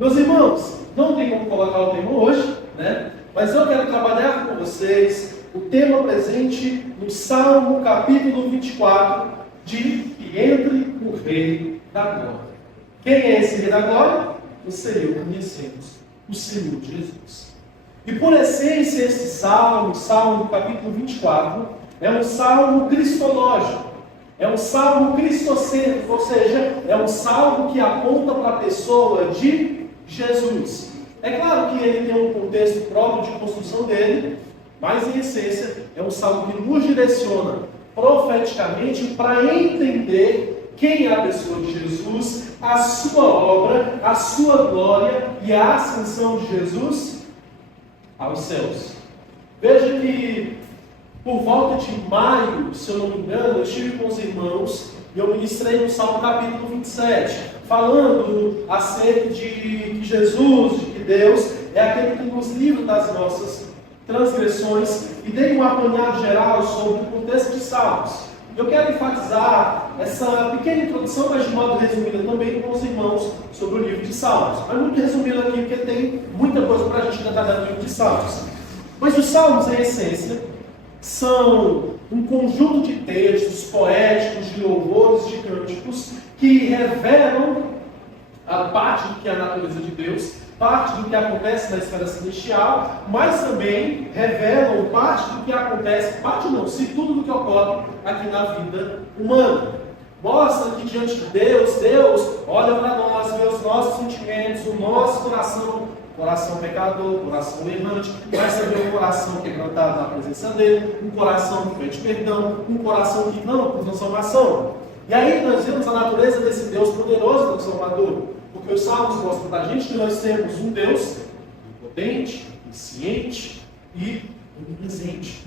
Meus irmãos, não tem como colocar o tema hoje, né? Mas eu quero trabalhar com vocês o tema presente no Salmo capítulo 24, de que entre o Rei da Glória. Quem é esse Rei da Glória? Você e eu conhecemos, o Senhor Jesus. E por essência, esse salmo, Salmo capítulo 24, é um salmo cristológico. É um salmo cristocêntrico, ou seja, é um salmo que aponta para a pessoa de Jesus. É claro que ele tem um contexto próprio de construção dele, mas em essência é um salmo que nos direciona profeticamente para entender quem é a pessoa de Jesus, a sua obra, a sua glória e a ascensão de Jesus aos céus. Veja que por volta de maio, se eu não me engano, eu estive com os irmãos e eu ministrei no Salmo capítulo 27, falando acerca de que Jesus, de que Deus é aquele que nos livra das nossas transgressões, e dei um apanhado geral sobre o contexto de Salmos. Eu quero enfatizar essa pequena introdução, mas de modo resumida também com os irmãos sobre o livro de Salmos. Mas muito resumido aqui, porque tem muita coisa para a gente tratar no livro de Salmos. Mas os Salmos, em essência, são um conjunto de textos poéticos, de louvores, de cânticos, que revelam a parte do que é a natureza de Deus, parte do que acontece na esfera celestial, mas também revelam parte do que acontece, parte não, se tudo do que ocorre aqui na vida humana. Mostra que diante de Deus, Deus olha para nós, vê os nossos sentimentos, o nosso coração pecador, coração errante, mas também um coração quebrantado na presença dele, um coração que pede perdão, um coração que clama por transformação. E aí nós vemos a natureza desse Deus poderoso transformador, porque os Salmos mostram para a gente que nós temos um Deus potente, onisciente e onipresente.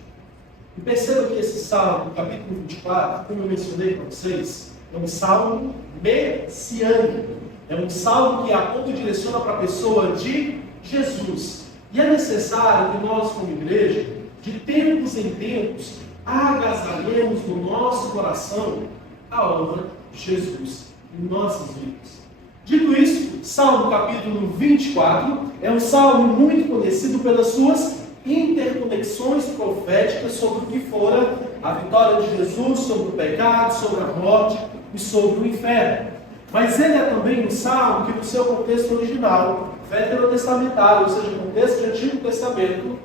E perceba que esse Salmo, capítulo 24, como eu mencionei para vocês, é um Salmo messiânico. É um salmo que aponta e direciona para a pessoa de Jesus. E é necessário que nós, como igreja, de tempos em tempos, agasalhemos no nosso coração a obra de Jesus em nossas vidas. Dito isso, Salmo capítulo 24 é um salmo muito conhecido pelas suas interconexões proféticas sobre o que fora a vitória de Jesus sobre o pecado, sobre a morte e sobre o inferno. Mas ele é também um salmo que, no seu contexto original, veterotestamentário, ou seja, contexto de Antigo Testamento,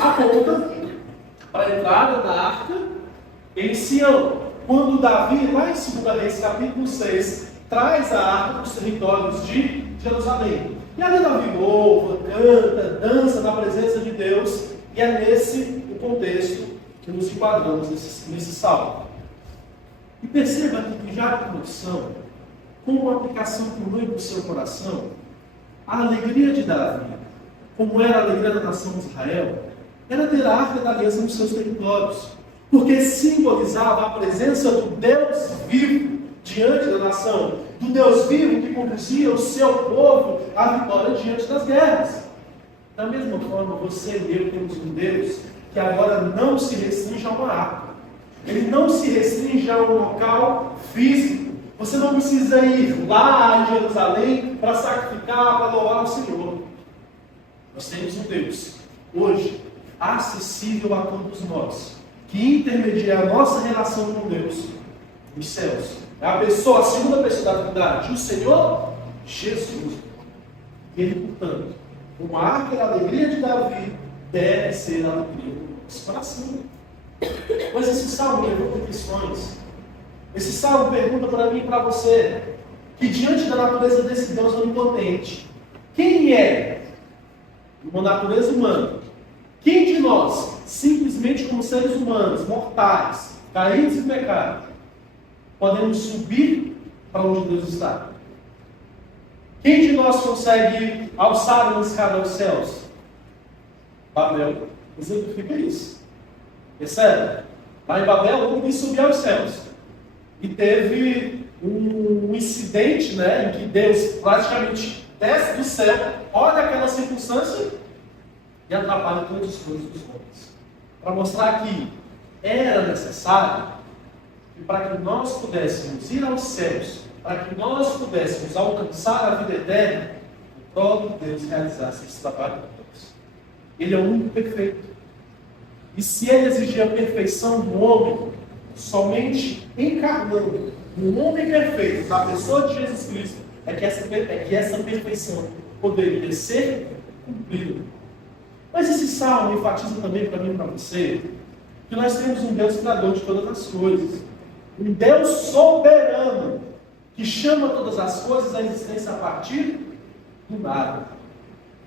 aponta para a entrada da arca em Sião. Quando Davi, lá em 2 Reis, capítulo 6, traz a arca para os territórios de Jerusalém. E ali Davi louva, canta, dança na presença de Deus, e é nesse o contexto que nos enquadramos nesse salmo. E perceba aqui que já a introdução, como uma aplicação comum para o seu coração, a alegria de Davi, como era a alegria da nação de Israel, era ter a arca da aliança nos seus territórios, porque simbolizava a presença do Deus vivo diante da nação, do Deus vivo que conduzia o seu povo à vitória diante das guerras. Da mesma forma, você e eu temos um Deus que agora não se restringe a uma arca, ele não se restringe a um local físico. Você não precisa ir lá em Jerusalém para sacrificar, para louvar o Senhor. Nós temos um Deus, hoje, acessível a todos nós, que intermedia a nossa relação com Deus nos céus. É a pessoa, a segunda pessoa da Trindade, o Senhor Jesus. E ele, portanto, como a arca da alegria de Davi, deve ser a alegria do nosso coração. Mas esse salmo levanta questões. Esse salmo pergunta para mim e para você, que diante da natureza desse Deus onipotente, quem é uma natureza humana? Quem de nós, simplesmente como seres humanos, mortais, caídos em pecado, podemos subir para onde Deus está? Quem de nós consegue alçar uma escada aos céus? Babel exemplifica isso. Percebe? Lá em Babel, o homem subia aos céus. E teve um incidente, em que Deus praticamente desce do céu, olha aquela circunstância e atrapalha todas as coisas dos homens. Para mostrar que era necessário, e para que nós pudéssemos ir aos céus, para que nós pudéssemos alcançar a vida eterna, o todo Deus realizasse esse trabalho por nós. Ele é o único perfeito. E se ele exigir a perfeição do homem, somente encarnando um homem perfeito na pessoa de Jesus Cristo, é que essa perfeição poderia ser cumprida. Mas esse salmo enfatiza também para mim e para você que nós temos um Deus criador de todas as coisas. Um Deus soberano que chama todas as coisas à existência a partir do nada.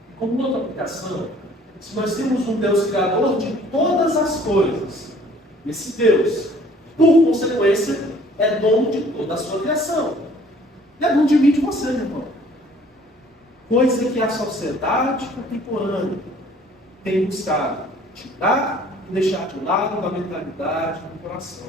E como outra aplicação, se nós temos um Deus criador de todas as coisas, esse Deus, por consequência, é dono de toda a sua criação. Ele é dono de mim e de você, meu irmão. Coisa que a sociedade contemporânea tem buscado tirar e deixar de lado da mentalidade do coração.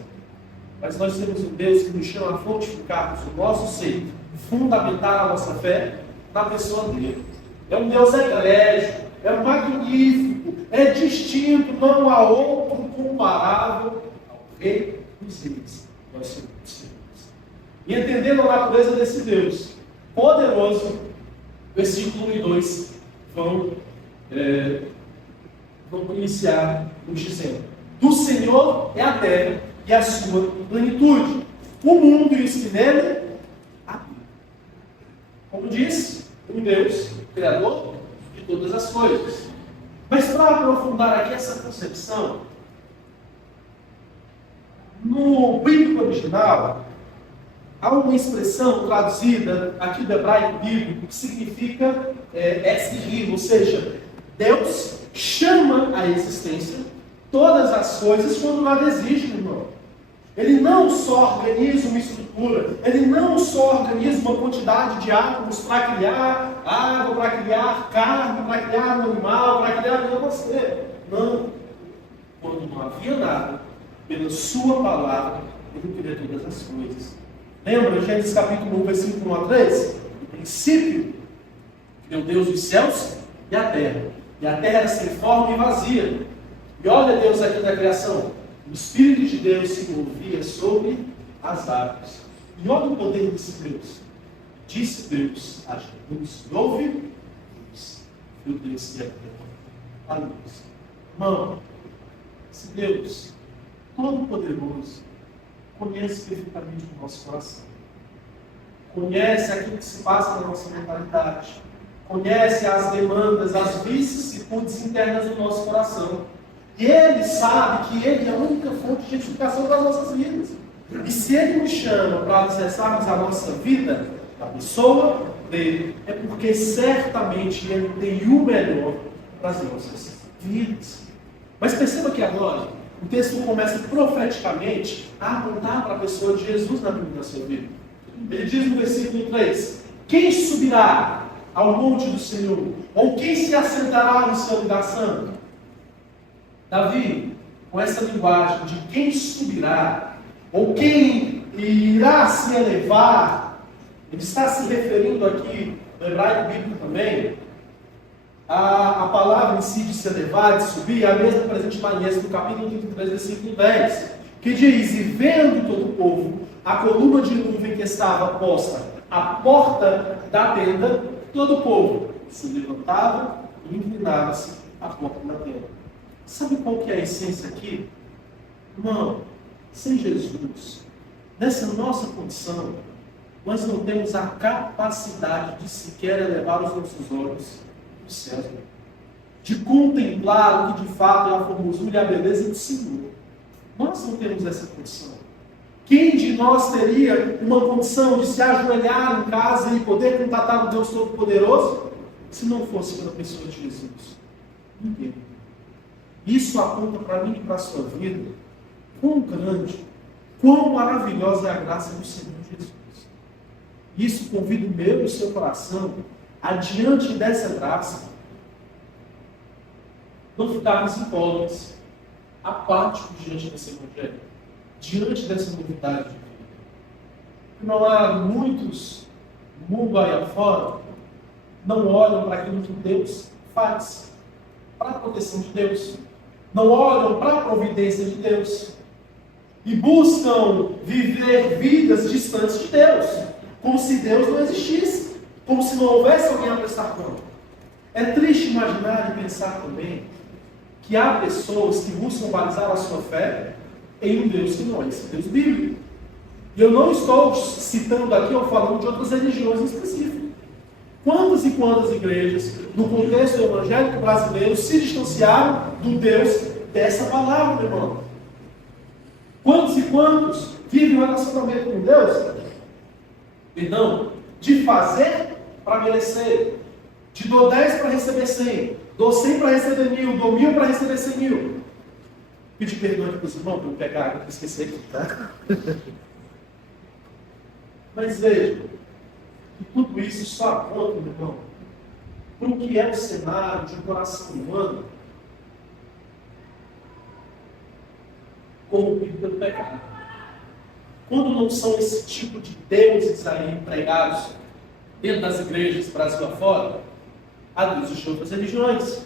Mas nós temos um Deus que nos chama a fortificarmos o nosso ser, fundamentar a nossa fé na pessoa dele. É um Deus egrégio, é magnífico, é distinto, não há outro comparável ao Rei dos Reis, nosso Senhor. E entendendo a natureza desse Deus poderoso, versículo 1 e 2 vão iniciar nos dizendo: do Senhor é a terra e a sua plenitude, o mundo e os que nele habitam. Como diz, um Deus criador de todas as coisas. Mas para aprofundar aqui essa concepção, no bíblico original, há uma expressão traduzida aqui do hebraico bíblico que significa esquir, ou seja, Deus chama à existência todas as coisas quando nada existe, irmão. Ele não só organiza uma estrutura, ele não só organiza uma quantidade de átomos para criar água, para criar carne, para criar um animal, para criar você. Não. Quando não havia nada, pela sua palavra, ele cria todas as coisas. Lembra Gênesis capítulo 1, versículo 1 a 3? No princípio, criou Deus os céus e a terra. E a terra era sem forma e vazia. E olha Deus aqui na criação. O Espírito de Deus se movia sobre as águas. E olha o poder desse Deus. Disse Deus: haja luz. E houve luz. E o Deus que é a luz. Irmão, esse Deus todo-poderoso conhece perfeitamente o nosso coração. Conhece aquilo que se passa na nossa mentalidade. Conhece as demandas, as vicissitudes internas do nosso coração. E Ele sabe que Ele é a única fonte de edificação das nossas vidas. E se Ele nos chama para acessarmos a nossa vida, a pessoa dele, é porque certamente Ele tem o melhor para as nossas vidas. Mas perceba que agora, o texto começa profeticamente a apontar para a pessoa de Jesus na vida da sua vida. Ele diz no versículo 3: quem subirá ao monte do Senhor? Ou quem se assentará no seu lugar santo? Davi, com essa linguagem de quem subirá, ou quem irá se elevar, ele está se referindo aqui, no hebraico bíblico também, a palavra em si de se elevar, de subir, é a mesma presente lá em Êxodo, no capítulo 33, versículo 10, que diz: e vendo todo o povo a coluna de nuvem que estava posta à porta da tenda, todo o povo se levantava e inclinava-se à porta da tenda. Sabe qual que é a essência aqui? Irmão, sem Jesus, nessa nossa condição, nós não temos a capacidade de sequer elevar os nossos olhos do céu, de contemplar o que de fato é a formosura e a beleza do Senhor. Nós não temos essa condição. Quem de nós teria uma condição de se ajoelhar em casa e poder contatar o Deus Todo-Poderoso, se não fosse pela pessoa de Jesus? Ninguém. Isso aponta para mim e para a sua vida quão grande, quão maravilhosa é a graça do Senhor Jesus. Isso convida o meu e o seu coração a, diante dessa graça, não ficarmos incólumes, apáticos diante desse evangelho, diante dessa novidade de vida. Não há muitos no mundo aí afora não olham para aquilo que Deus faz, para a proteção de Deus. Não olham para a providência de Deus. E buscam viver vidas distantes de Deus, como se Deus não existisse. como se não houvesse alguém a prestar conta. É triste imaginar e pensar também que há pessoas que buscam balizar a sua fé em um Deus que não é esse Deus bíblico. E eu não estou citando aqui ou falando de outras religiões em específico. Quantas e quantas igrejas, no contexto evangélico brasileiro, se distanciaram do Deus dessa palavra, meu irmão? Quantos e quantos vivem um relacionamento com Deus? Perdão, de fazer para merecer. De dou 10 para receber 100. Dou 100 para receber 1000. Dou 1000 para receber 100.000. Pedir perdão aqui para os irmãos, para eu pegar água, para esquecer aqui, tá? Mas veja, que tudo isso só aponta, meu irmão, para o que é o cenário de um coração humano corrompido pelo pecado. Quando não são esse tipo de deuses aí empregados dentro das igrejas, Brasil afora, há deuses de outras religiões.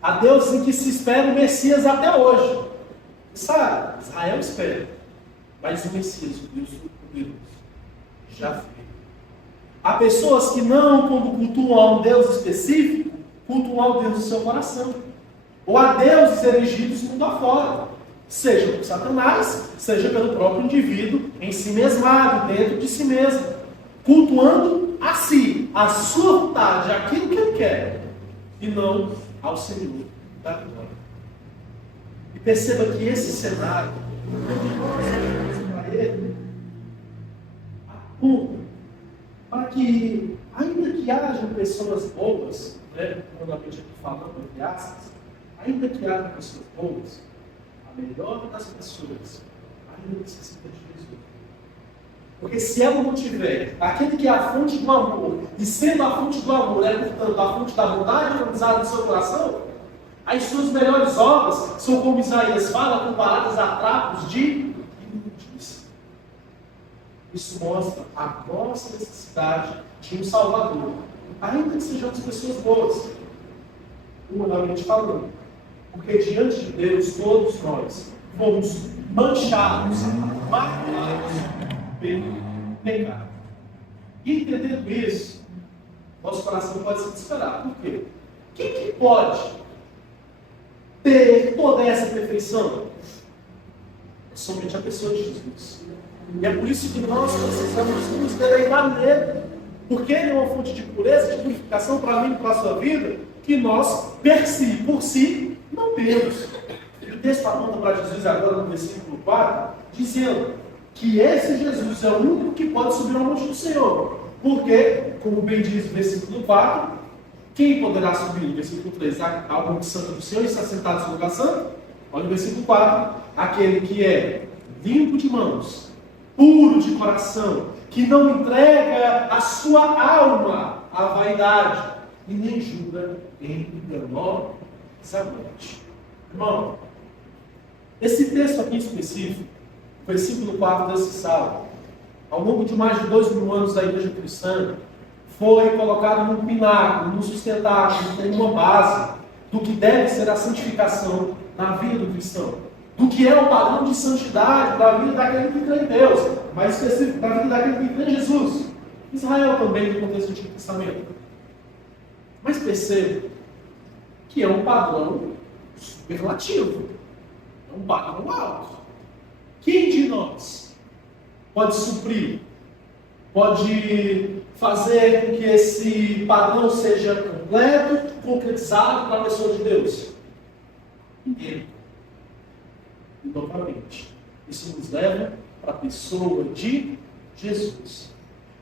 Há deuses em que se espera o Messias até hoje. Sabe, Israel espera. Mas o Messias, o Deus poderoso, já veio. Há pessoas que não, quando cultuam a um Deus específico, cultuam ao Deus do seu coração. Ou a deuses erigidos mundo afora. Seja por Satanás, seja pelo próprio indivíduo em si mesmado, dentro de si mesmo. Cultuando a si, a sua vontade, aquilo que ele quer. E não ao Senhor da glória. E perceba que esse cenário, para ele, aponta para que, ainda que hajam pessoas boas, né, quando a gente aqui falando entre aspas, ainda que hajam pessoas boas, a melhor das pessoas ainda necessita de Jesus. Porque se ela não tiver aquele que é a fonte do amor, e sendo a fonte do amor, é portanto a fonte da bondade organizada no seu coração, as suas melhores obras são, como Isaías fala, comparadas a trapos de imundícia. Isso mostra a nossa necessidade de um Salvador, ainda que sejamos pessoas boas, humanamente falando. Porque diante de Deus, todos nós fomos manchados, marcados pelo pecado. E entendendo isso, nosso coração pode se desesperar. Por quê? Quem que pode ter toda essa perfeição? É somente a pessoa de Jesus. E é por isso que nós precisamos nos deleitar nele. Porque ele é uma fonte de pureza, de purificação para mim e para a sua vida, que nós, por si, não temos. E o texto aponta para Jesus agora no versículo 4, dizendo que esse Jesus é o único que pode subir ao monte do Senhor. Porque, como bem diz o versículo 4, quem poderá subir? No versículo 3, ao monte santo do Senhor e está sentado no seu lugar santo? Olha o versículo 4, aquele que é limpo de mãos, puro de coração, que não entrega a sua alma à vaidade e nem julga enganosamente. Irmão, esse texto aqui específico, versículo 4 desse salmo, ao longo de mais de 2000 anos da igreja cristã, foi colocado num pináculo, num sustentáculo, como uma base do que deve ser a santificação na vida do cristão, do que é o padrão de santidade da vida daquele que crê em Deus, mais específico, da vida daquele que crê em Jesus. Israel também, no contexto do Antigo Testamento. Mas perceba que é um padrão superlativo, é um padrão alto. Quem de nós pode suprir, pode fazer com que esse padrão seja completo, concretizado para a pessoa de Deus? Ninguém. E novamente, isso nos leva para a pessoa de Jesus.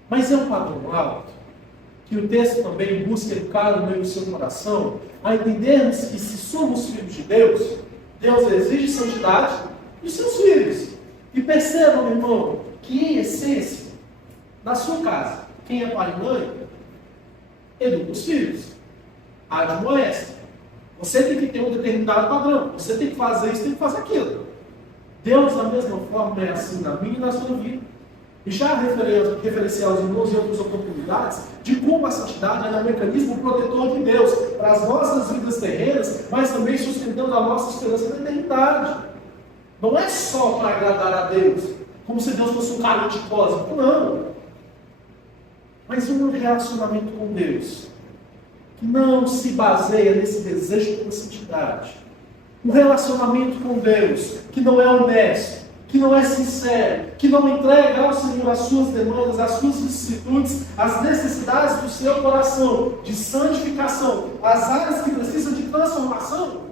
Mas é um padrão alto, que o texto também busca educar no meio do seu coração, a entendermos que se somos filhos de Deus, Deus exige santidade dos seus filhos. E percebam, meu irmão, que em essência, na sua casa, quem é pai e mãe, educa os filhos, admoesta. Você tem que ter um determinado padrão, você tem que fazer isso, tem que fazer aquilo. Deus, da mesma forma, é assim na minha e na sua vida. E já referenciar aos irmãos em outras oportunidades de como a santidade é um mecanismo protetor de Deus para as nossas vidas terrenas, mas também sustentando a nossa esperança na eternidade. Não é só para agradar a Deus, como se Deus fosse um carro de cósmico, não. Mas um relacionamento com Deus que não se baseia nesse desejo pela santidade. Um relacionamento com Deus que não é honesto, que não é sincero, que não entrega ao Senhor as suas demandas, as suas vicissitudes, as necessidades do seu coração, de santificação, as áreas que precisam de transformação,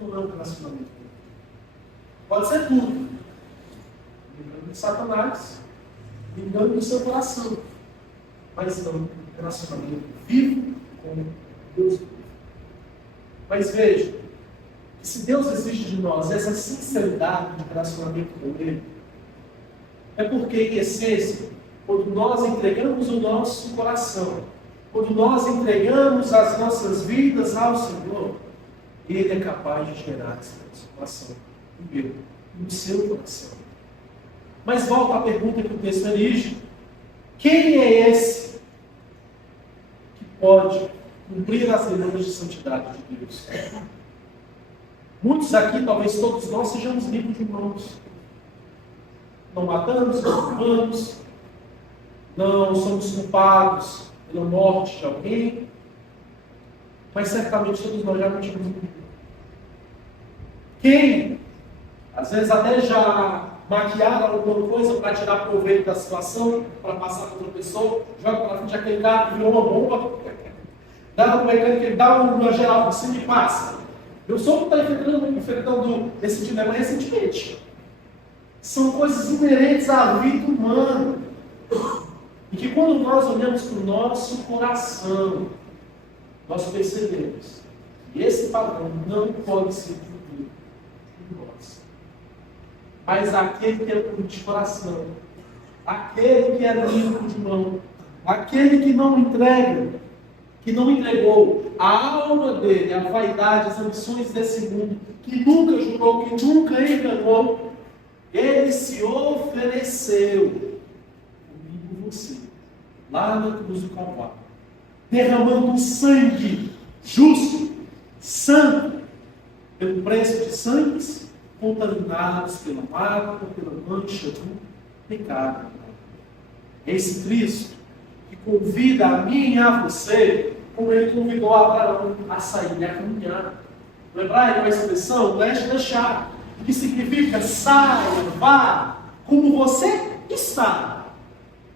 não é um relacionamento com Deus. Pode ser tudo. Engano de Satanás, engano do seu coração, mas não um relacionamento vivo com Deus. Mas veja, se Deus exige de nós essa sinceridade de relacionamento com Ele, é porque, em essência, quando nós entregamos o nosso coração, quando nós entregamos as nossas vidas ao Senhor, Ele é capaz de gerar essa transformação no meu, no seu coração. Mas volta à pergunta que o texto erige: quem é esse que pode cumprir as demandas de santidade de Deus? Muitos aqui, talvez todos nós, sejamos limpos de mãos. Não matamos, não roubamos, não somos culpados pela morte de alguém, mas certamente todos nós já cometimos um crime. Quem, às vezes até já maquiaram alguma coisa para tirar proveito da situação, para passar para outra pessoa, joga para frente aquele carro que virou uma bomba, dá para o mecânico, ele dá uma geral por cima e passa. Eu sou o que está enfrentando esse dilema recentemente. São coisas inerentes à vida humana. E que quando nós olhamos para o nosso coração, nós percebemos que esse padrão não pode ser cumprido por nós. Mas aquele que é puro de coração, aquele que é limpo de mão, aquele que não entrega, que não entregou a alma dele, a vaidade, as ambições desse mundo, que nunca jurou, que nunca enganou, ele se ofereceu por você, lá na cruz do Calvário, derramando sangue justo, santo, pelo preço de sangues contaminados pela mácula, pela mancha do pecado. Esse Cristo que convida a mim e a você, como ele convidou Abraão a sair e a caminhar. No hebraico, a expressão leste deixar, que significa saia, vá, como você está,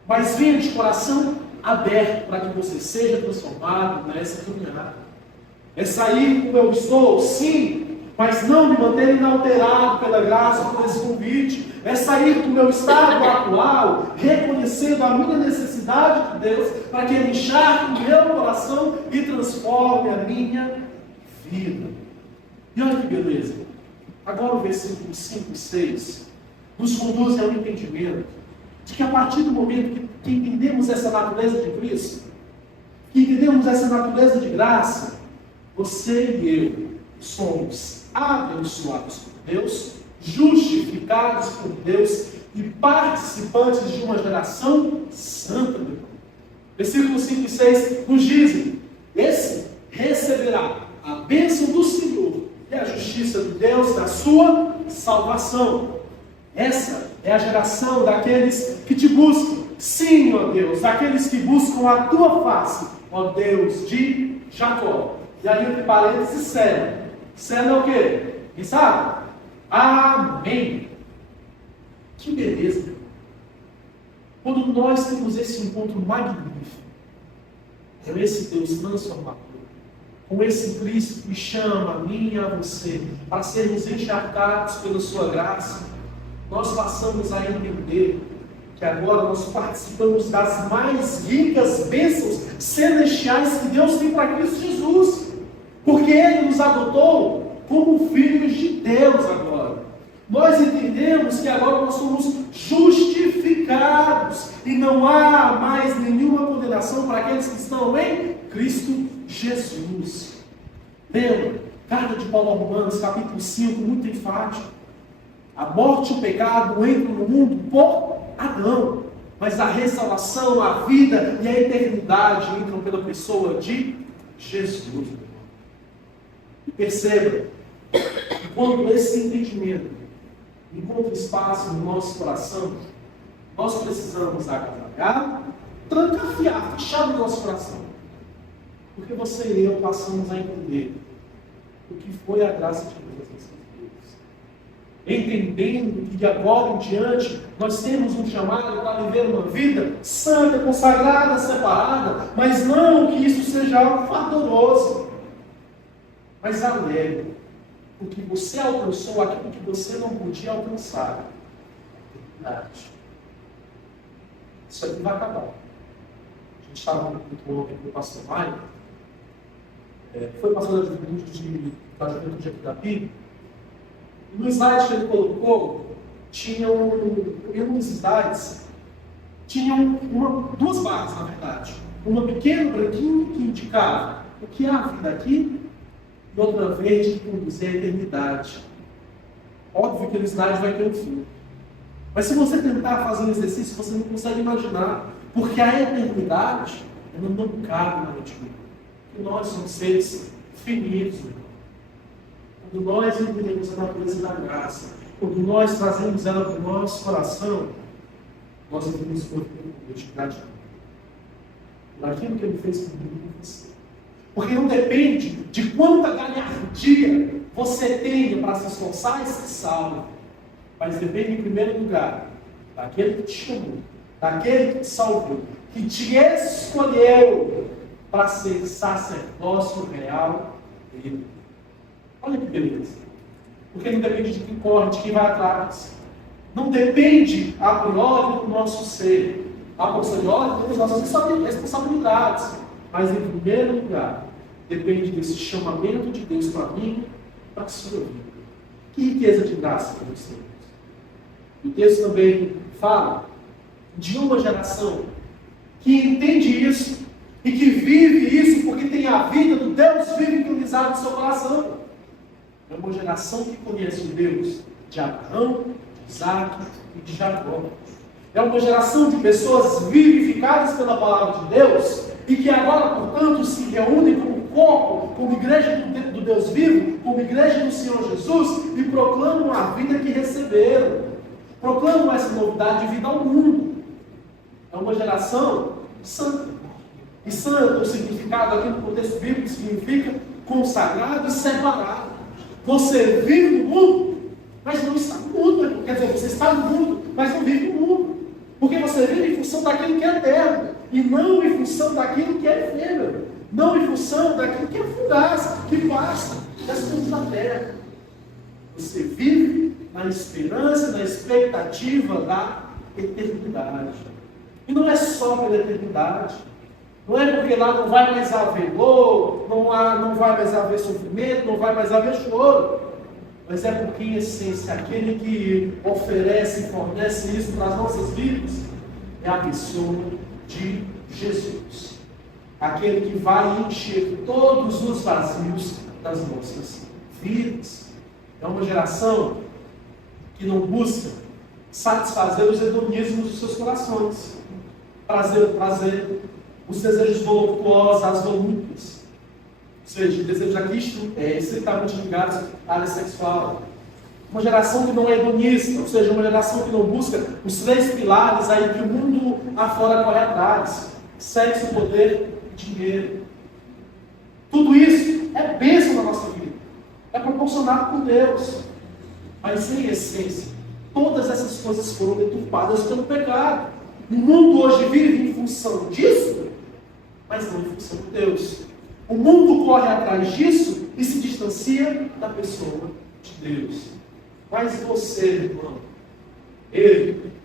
mas venha de coração aberto para que você seja transformado nessa caminhada. É sair como eu estou, sim, mas não me manter inalterado pela graça, por esse convite. É sair do meu estado atual, reconhecendo a minha necessidade de Deus, para que Ele encharque o meu coração e transforme a minha vida. E olha que beleza. Agora o versículo 5 e 6 nos conduz ao entendimento de que a partir do momento que entendemos essa natureza de Cristo, que entendemos essa natureza de graça, você e eu somos abençoados por Deus, justificados por Deus e participantes de uma geração santa de Deus. Versículos 5 e 6 nos dizem: esse receberá a bênção do Senhor e a justiça de Deus na sua salvação. Essa é a geração daqueles que te buscam. Sim, ó Deus, daqueles que buscam a tua face, ó Deus de Jacó. E aí, entre parênteses, Sela. Sela é o quê? Quem sabe? Amém. Que beleza. Quando nós temos esse encontro magnífico com esse Deus transformador, com esse Cristo que chama a mim e a você para sermos encharcados pela sua graça, nós passamos a entender que agora nós participamos das mais ricas bênçãos celestiais que Deus tem para Cristo Jesus. Porque Ele nos adotou como filhos de Deus agora. Nós entendemos que agora nós somos justificados e não há mais nenhuma condenação para aqueles que estão em Cristo Jesus. Lembra? Carta de Paulo aos Romanos, capítulo 5, muito enfático. A morte e o pecado entram no mundo por Adão, mas a restauração, a vida e a eternidade entram pela pessoa de Jesus. E perceba que quando esse entendimento encontra espaço no nosso coração, nós precisamos agasalhar trancafiar, fechar no nosso coração. Porque você e eu passamos a entender o que foi a graça de Deus nas nossas vidas. Entendendo que de agora em diante nós temos um chamado para viver uma vida santa, consagrada, separada, mas não que isso seja algo fardoso, mas alegre, porque você alcançou aquilo que você não podia alcançar. Isso aqui vai acabar. A gente estava no culto ontem com o pastor Maio, foi pastor da juventude aqui da PIB. No slide que ele colocou, tinham duas barras, na verdade. Uma pequena branquinha que indicava o que é a vida aqui, e outra verde que conduzia a eternidade. Óbvio que no slide vai ter um fim. Mas se você tentar fazer um exercício, você não consegue imaginar. Porque a eternidade, ela não cabe na mente humana. Porque nós somos seres finitos. Quando nós entendemos a natureza da graça, quando nós trazemos ela para o nosso coração, nós devemos de gratidão por aquilo que Ele fez comigo e com você. Porque não depende de quanta galhardia você tenha para se esforçar e se salve, mas depende, em primeiro lugar, daquele que te chamou, daquele que te salvou, que te escolheu para ser sacerdócio real dele. Olha que beleza. Porque não depende de quem corre, de quem vai atrás. Não depende, a priori, do nosso ser. A posteriori, das nossas responsabilidades. Mas, em primeiro lugar, depende desse chamamento de Deus para mim, para a sua vida. Que riqueza de graça que nós temos. O texto também fala de uma geração que entende isso e que vive isso porque tem a vida do Deus vivo entronizado no seu coração. É uma geração que conhece o Deus de Abraão, de Isaac e de Jacó. É uma geração de pessoas vivificadas pela palavra de Deus e que agora, portanto, se reúnem como corpo, como igreja do Deus vivo, como igreja do Senhor Jesus e proclamam a vida que receberam. Proclamam essa novidade de vida ao mundo. É uma geração santa. E santo, o significado aqui no contexto bíblico, significa consagrado e separado. Você vive no mundo, mas não está no mundo. Quer dizer, você está no mundo, mas não vive no mundo. Porque você vive em função daquilo que é eterno, e não em função daquilo que é efêmero. Não em função daquilo que é fugaz, que passa das coisas da terra. Você vive na esperança, na expectativa da eternidade. E não é só pela eternidade. Não é porque lá não vai mais haver dor, não vai mais haver sofrimento, não vai mais haver choro. Mas é porque, em essência, aquele que oferece e fornece isso para as nossas vidas é a pessoa de Jesus. Aquele que vai encher todos os vazios das nossas vidas. É uma geração que não busca satisfazer os hedonismos dos seus corações. Prazer, os desejos voluptuosos, as volúpias. Ou seja, desejos aqui estritamente ligados à área sexual. Uma geração que não é hedonista, ou seja, uma geração que não busca os três pilares aí que o mundo afora corre atrás: sexo, poder e dinheiro. Tudo isso é bênção na nossa vida. É proporcionado por Deus. Mas, em essência, todas essas coisas foram deturpadas pelo pecado. O mundo hoje vive em função disso, mas não em função de Deus. O mundo corre atrás disso e se distancia da pessoa de Deus. Mas você, irmão,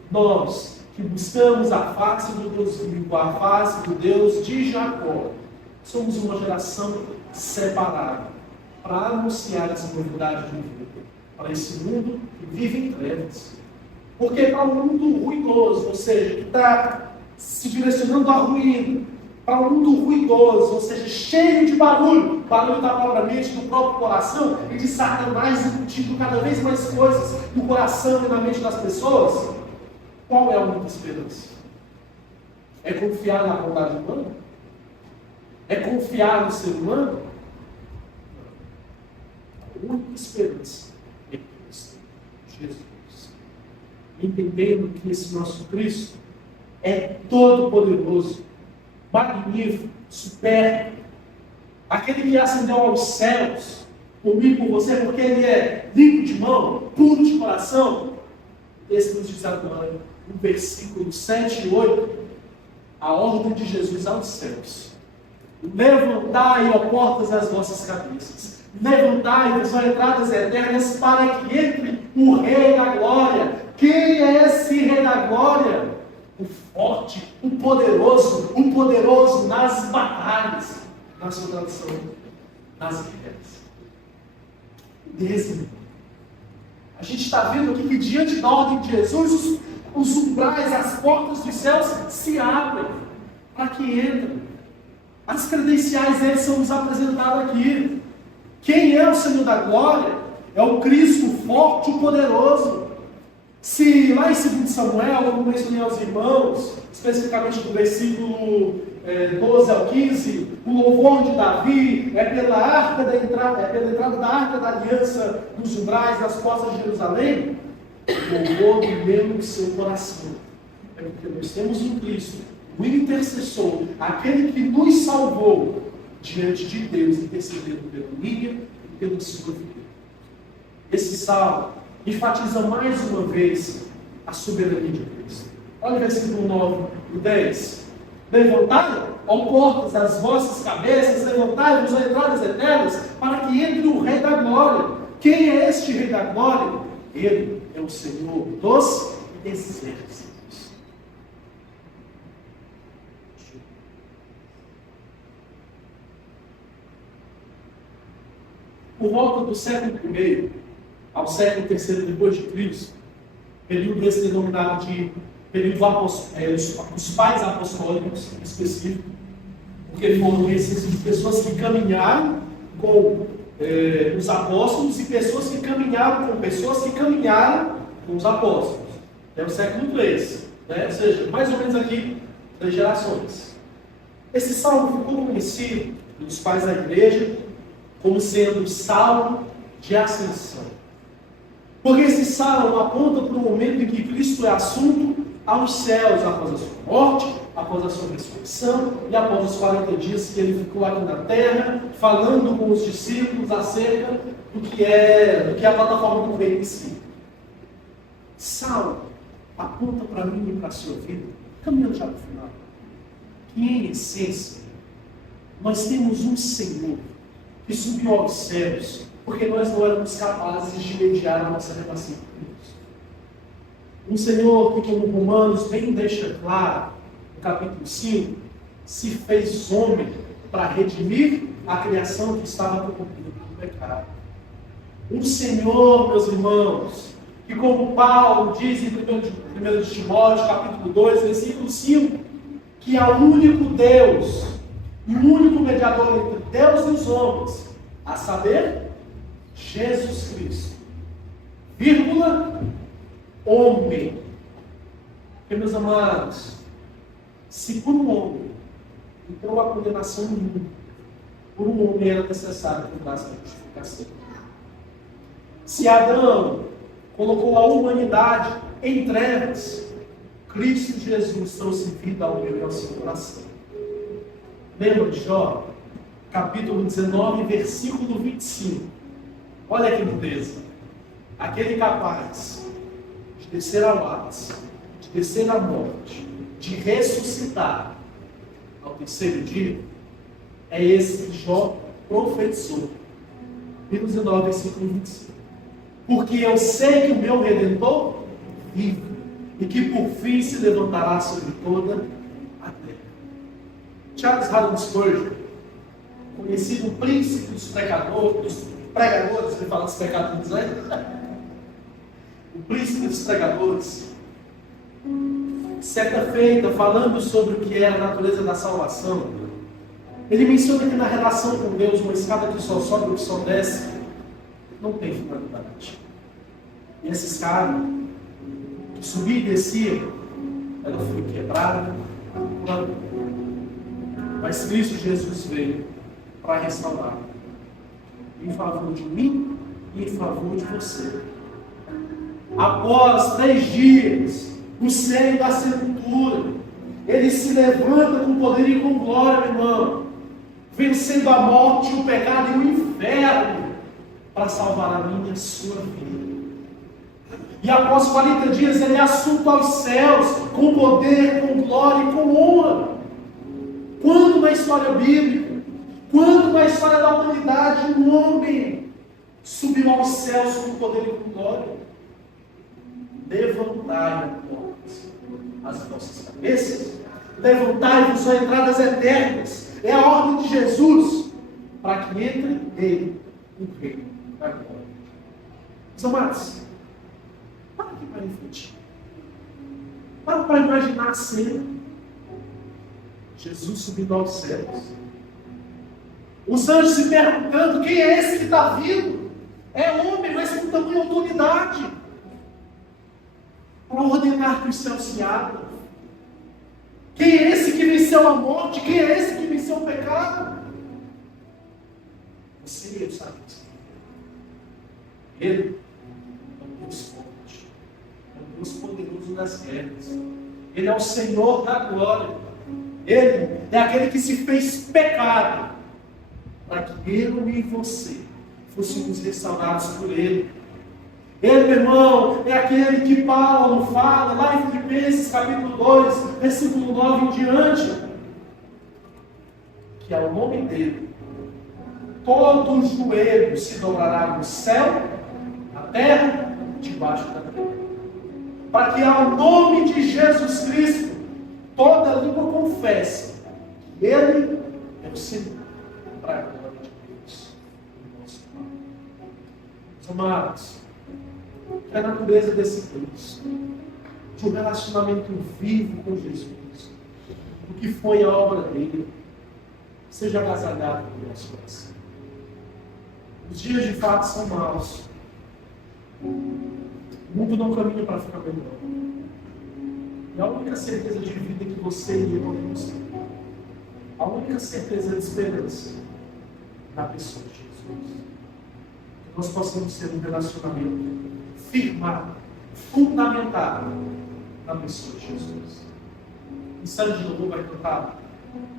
nós que buscamos a face do Deus vivo, a face do Deus de Jacó, somos uma geração separada para anunciar essa novidade de vida para esse mundo que vive em trevas. Porque para um mundo ruinoso, ou seja, que está se direcionando à ruína, para um mundo ruidoso, ou seja, cheio de barulho da própria mente, do próprio coração, e de Satanás incutindo cada vez mais coisas no coração e na mente das pessoas, qual é a única esperança? É confiar na vontade humana? É confiar no ser humano? A única esperança é Cristo Jesus. Entendendo que esse nosso Cristo é todo-poderoso, magnífico, supérfluo, aquele que ascendeu aos céus, por mim e por você, porque ele é limpo de mão, puro de coração. Esse nos diz agora, no versículo 7 e 8, a ordem de Jesus aos céus. Levantai, ó portas, as vossas cabeças. Levantai-vos, ó entradas eternas, para que entre o Rei da Glória. Quem é esse Rei da Glória? O forte, o poderoso nas batalhas, na sua tradução, nas guerras. A gente está vendo aqui que diante da ordem de Jesus, os umbrais, as portas dos céus se abrem para que entrem. As credenciais deles são nos apresentadas aqui. Quem é o Senhor da Glória? É o Cristo forte e poderoso. Se lá em 2 Samuel, como mencionei aos irmãos, especificamente do versículo 12 ao 15, o louvor de Davi é pela entrada da arca da aliança nos umbrais, nas portas de Jerusalém, o louvor do meu seu coração. É porque nós temos um Cristo, o intercessor, aquele que nos salvou diante de Deus, intercedendo pela minha e pela sua vida. Esse salmo enfatiza mais uma vez a soberania de Cristo. Olha o versículo 9 e 10. Levantai, ó portas, as vossas cabeças, levantai-vos, ó entradas eternas, para que entre o Rei da Glória. Quem é este Rei da Glória? Ele é o Senhor dos exércitos. Por volta do século I ao século III depois de Cristo, período esse denominado de período dos pais apostólicos em específico, porque foram esses pessoas que caminharam com os apóstolos e pessoas que caminharam com os apóstolos. É o século III, né? Ou seja, mais ou menos aqui 3 gerações. Esse salmo ficou conhecido pelos pais da igreja como sendo o salmo de ascensão. Porque esse salmo aponta para o momento em que Cristo é assunto aos céus, após a sua morte, após a sua ressurreição e após os 40 dias que ele ficou aqui na terra, falando com os discípulos acerca do que é a plataforma do reino em si. Salmo aponta para mim e para a sua vida, caminhando já para o final, que em essência nós temos um Senhor que subiu aos céus, porque nós não éramos capazes de mediar a nossa relação com Deus. Um Senhor que, como Romanos bem deixa claro, no capítulo 5, se fez homem para redimir a criação que estava corrompida pelo pecado. Um Senhor, meus irmãos, que como Paulo diz em 1 Timóteo, capítulo 2, versículo 5, que é o único Deus e o único mediador entre Deus e os homens, a saber, Jesus Cristo, vírgula, homem. Porque, meus amados, se por um homem entrou a condenação no mundo, por um homem era necessário que entrasse a justificação. Se Adão colocou a humanidade em trevas, Cristo Jesus trouxe vida ao meu e ao seu coração. Lembra de Jó? Capítulo 19, versículo 25. Olha que beleza. Aquele capaz de descer ao Hades, de descer à morte, de ressuscitar ao terceiro dia, é esse que Jó profetizou. Capítulo 19, versículo 25. Porque eu sei que o meu Redentor vive, e que por fim se levantará sobre toda a terra. Charles Haddon Spurgeon, conhecido príncipe dos pregadores, ele fala dos pecadores, né? O príncipe dos pregadores, certa feita, falando sobre o que é a natureza da salvação, ele menciona que na relação com Deus, uma escada que só sobe ou que só desce, não tem finalidade. E essa escada, que subia e descia, ela foi quebrada por amor. Mas Cristo Jesus veio para restaurar, em favor de mim e em favor de você. Após 3 dias, no seio da sepultura, Ele se levanta com poder e com glória, meu irmão, vencendo a morte, o pecado e o inferno, para salvar a minha e a sua vida. E após 40 dias ele é assunto aos céus, com poder, com glória e com honra. Quando na história bíblica, quando na história da humanidade, um homem subiu aos céus com poder e com glória? Levantai as vossas cabeças, levantai-vos as entradas eternas. É a ordem de Jesus, para que entre ele, o reino da glória. Meus amados, para aqui para refletir. Para imaginar a cena. Jesus subindo aos céus. Os anjos se perguntando: quem é esse que está vindo? É homem, mas com tamanha autoridade para ordenar que os céus se abram. Quem é esse que venceu a morte? Quem é esse que venceu o pecado? Você e eu sabemos. Ele é um Deus forte, é um Deus poderoso nas guerras. Ele é o Senhor da glória. Ele é aquele que se fez pecado para que eu e você fôssemos restaurados por Ele. Ele, meu irmão, é aquele que Paulo fala lá em Filipenses capítulo 2, versículo 9 em diante, que ao nome dele todo joelho se dobrará no céu, na terra, debaixo da terra. Para que ao nome de Jesus Cristo toda língua confesse que Ele é o Senhor, para a glória de Deus. Meus amados, que a natureza desse Deus, de um relacionamento vivo com Jesus, o que foi a obra dele, seja agasalhado no nosso coração. Os dias de fato são maus. O mundo não caminha para ficar melhor. E a única certeza de vida que você e eu podemos ter, a única certeza de esperança, na pessoa de Jesus. Que nós possamos ter um relacionamento firmado, fundamentado na pessoa de Jesus. O Ministério de Louvor vai cantar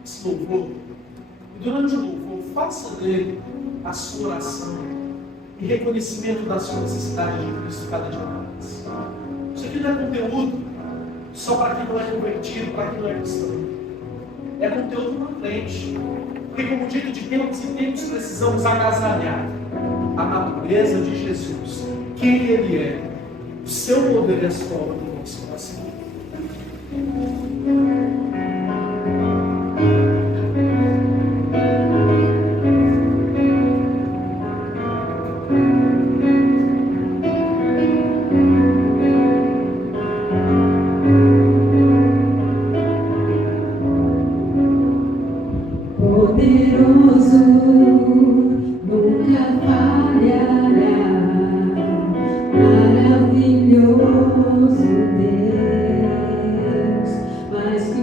esse louvor. E durante o louvor, faça dele a sua oração e reconhecimento da sua necessidade de Cristo cada dia mais. Isso aqui não é conteúdo só para quem não é convertido, para quem não é cristão. É conteúdo para o crente. Porque, como dito, de tempos em tempos precisamos agasalhar a natureza de Jesus, quem Ele é, o seu poder e a sua obra no nosso coração. Maravilhoso Deus, mas que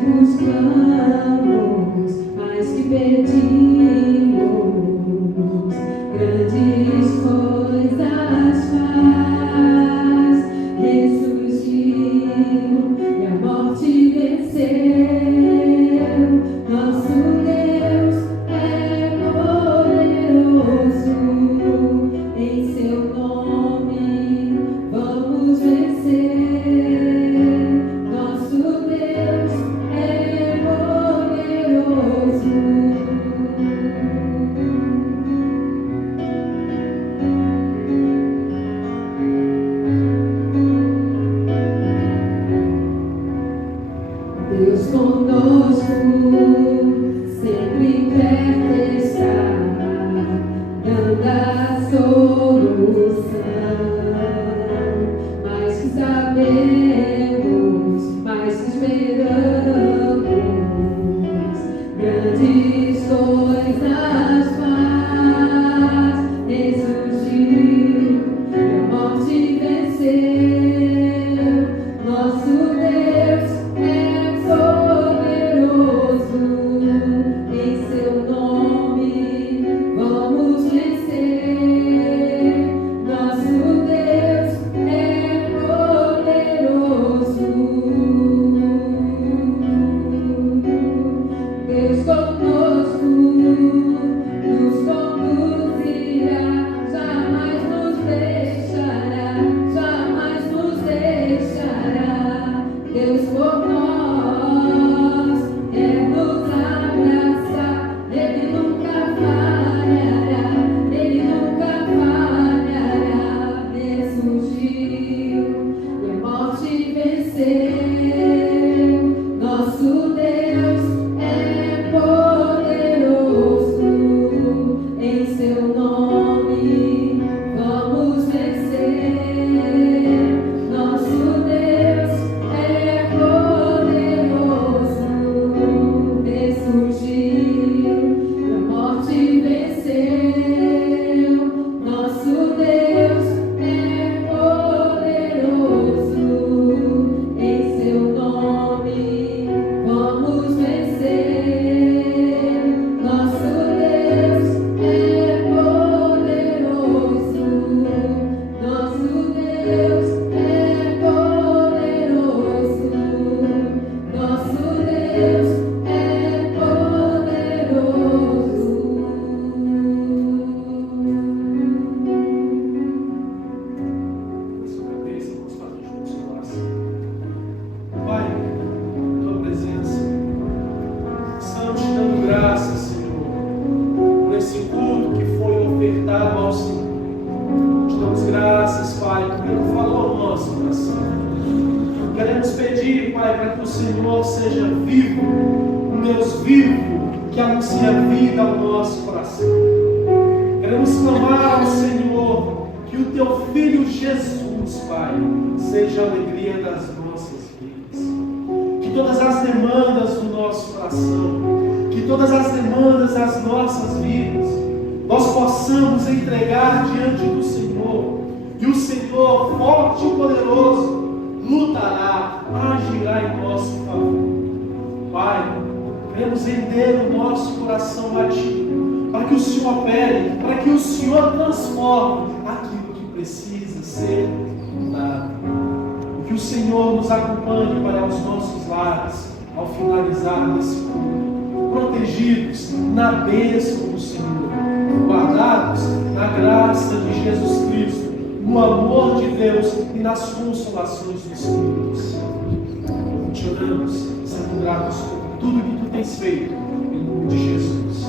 apresentado ao Senhor. Te damos graças, Pai, porque Tu falou ao nosso coração. Queremos pedir, Pai, para que o Senhor seja vivo, um Deus vivo, que anuncia vida ao nosso coração. Queremos clamar ao Senhor que o Teu Filho Jesus, Pai, seja a alegria das nossas vidas. Que todas as demandas do nosso coração, que todas as demandas das nossas vidas, nós possamos entregar diante do Senhor. E o Senhor, forte e poderoso, lutará, agirá em nosso favor. Pai, queremos render o nosso coração a Ti, para que o Senhor opere, para que o Senhor transforme aquilo que precisa ser mudado. Que o Senhor nos acompanhe para os nossos lares, ao finalizar esse culto, protegidos na bênção do Senhor, guardados na graça de Jesus Cristo, no amor de Deus e nas consolações do Espírito Santo. Te oramos, sendo gratos por tudo que Tu tens feito, em nome de Jesus.